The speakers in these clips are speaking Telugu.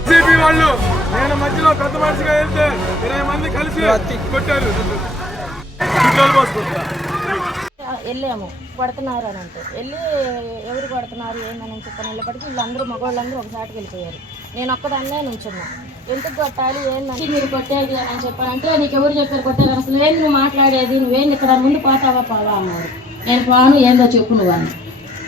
బీజేపీ వాళ్ళు నేను మధ్యలో పెద్ద మనిషిగా వెళ్తే ఇరవై మంది కలిసి కొట్టారు. వెళ్ళాము. కొడుతున్నారు అని అంటే వెళ్ళి ఎవరు కొడుతున్నారు ఏందని చెప్పని వెళ్ళేప్పటికీ వీళ్ళందరూ మగవాళ్ళందరూ ఒకసారికి వెళ్ళిపోయారు. నేను ఒక్కదాన్నే నుంచున్నా. ఎందుకు కొట్టాలి? ఏందని మీరు కొట్టేది అని చెప్పారంటే నీకు ఎవరు చెప్పారు కొట్టేది? అసలు ఏంది నువ్వు మాట్లాడేది? నువ్వేంది ఇక్కడ ముందు పోతావా పోవా అన్నారు నేను పోను ఏందో చెప్పు నువ్వు అని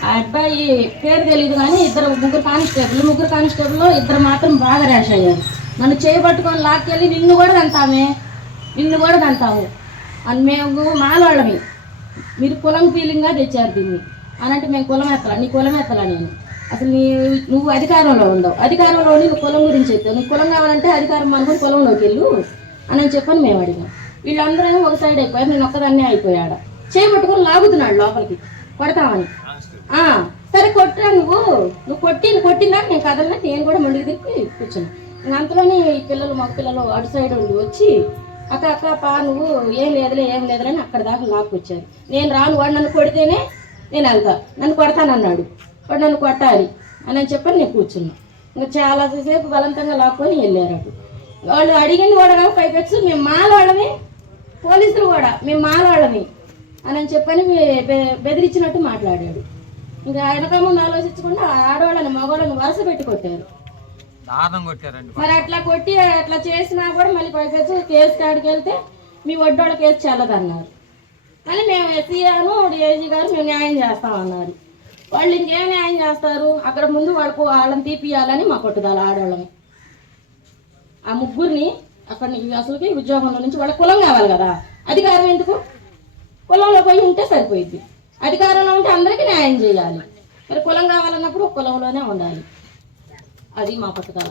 ఆ అబ్బాయి పేరు తెలియదు కానీ ఇద్దరు ముగ్గురు కానిస్టేబుల్ ముగ్గురు కానిస్టేబుల్ ఇద్దరు మాత్రం బాగా ర్యాష్ అయ్యారు. నన్ను చేయబట్టుకొని లాక్కెళ్ళి నిన్ను కూడా తంతామే నిన్ను కూడా దంతాము. అని మేము మాలోళ్ళమి. మీరు కులం ఫీలింగ్గా తెచ్చారు దీన్ని. అనంటే మేము కులం ఎత్తలా? నీ కులం ఎత్తలా నేను? అసలు నీ నువ్వు అధికారంలో ఉండవు. అధికారంలో నువ్వు కులం గురించి చెప్తావు. నువ్వు కులం కావాలంటే అధికారం అనుకుని కులంలోకి వెళ్ళు అని అని చెప్పని మేము అడిగాం. వీళ్ళందరూ ఒక సైడ్ అయిపోయారు. నేను ఒక్కదాన్నే అయిపోయాడ. చేయబట్టుకుని లాగుతున్నాడు లోపలికి. కొడతామని. సరే కొట్టరా నువ్వు. నువ్వు కొట్టి కొట్టిందా? నేను కదలనా? నేను కూడా మళ్ళీ తిప్పి కూర్చున్నా. అంతలోనే ఈ పిల్లలు మగ పిల్లలు అటు సైడ్ ఉండి వచ్చి అక్క అక్క పా నువ్వు ఏం లేదులే ఏం లేదులే అని అక్కడ దాకా లాక్కొచ్చారు. నేను రాను వాడు నన్ను కొడితేనే నేను వెళ్తా. నన్ను కొడతానన్నాడు. వాడు నన్ను కొట్టాలి అని చెప్పని నేను కూర్చున్నా. ఇంకా చాలా సేపు బలవంతంగా లాక్కొని వెళ్ళారు అటు. వాళ్ళు అడిగింది కూడా కాదు పైపెచ్చు మేము మాలోళ్ళమే పోలీసులు కూడా మేము మాలోళ్ళమే అని అని చెప్పని బెదిరించినట్టు మాట్లాడాడు. ఇంకా వెనక ముందు ఆలోచించకుండా ఆడవాళ్ళని మగవాళ్ళని వరుస పెట్టి కొట్టారు. మరి అట్లా కొట్టి అట్లా చేసినా కూడా మళ్ళీ పైకొచ్చి కేసు కాడికి వెళ్తే మీ వడ్డోళ్ళ కేసు చెల్లదన్నారు. కానీ మేము ఎస్సీఆను ఏజీ గారు మేము న్యాయం చేస్తామన్నారు. వాళ్ళు ఇంకేం న్యాయం చేస్తారు? అక్కడ ముందు వాళ్ళకు వాళ్ళని తీపియాలని మా పట్టుదల ఆడవాళ్ళని. ఆ ముగ్గురిని అక్కడ అసలుకి ఉద్యోగంలో నుంచి వాళ్ళ కులం కావాలి కదా. అధికారం ఎందుకు? కులంలో పోయి ఉంటే సరిపోయింది అధికారంలో ఉంటే అందరికీ న్యాయం చేయాలి. మరి కులం కావాలన్నప్పుడు కులంలోనే ఉండాలి. అది మా పట్టుదల.